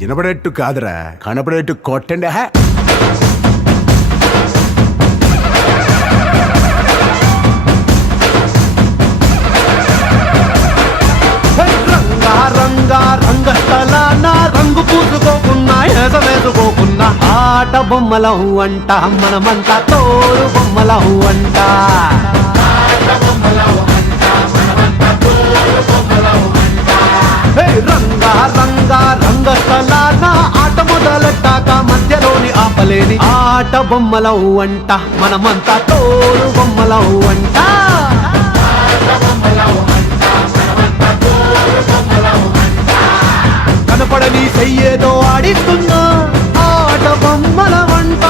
వినపడేట్టు కాదురా, కనపడేట్టు కొట్టండి. రంగా రంగా రంగస్థలాన రంగు పూసుకోకున్నా ఏస వేసుకోకున్నా ఆట బొమ్మలం అంట మనమంతా తోలు బొమ్మలం అంట. రంగా రంగా రంగస్థలాన ఆట మొదలెట్టాక మధ్యలోని ఆపలేని ఆట బొమ్మలం అంట మనమంతా తోలు బొమ్మలం అంట. కనపడని చెయ్యేదో ఆడిస్తున్నా ఆట బొమ్మల వంట,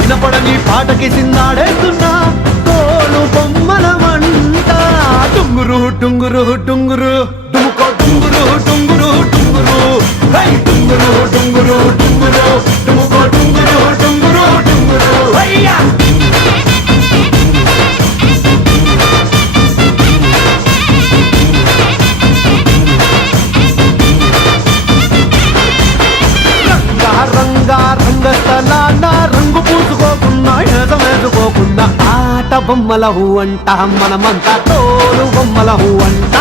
వినపడని పాటకి సిందాడేస్తున్నా తోలు బొమ్మల వంట. టుంగురు టుంగురు టుంగురు డుముకో టుంగురు టుంగురు టుంగురు, టుంగురు టుంగురు టుంగురు డుముకో టుంగురు టుంగురు టుంగురు. రంగా రంగస్థలాన రంగు పూసుకోకున్నా ఏస వేసుకోకున్నా ఆట బొమ్మల అంట మనమంతా తోలు బొమ్మల అంట.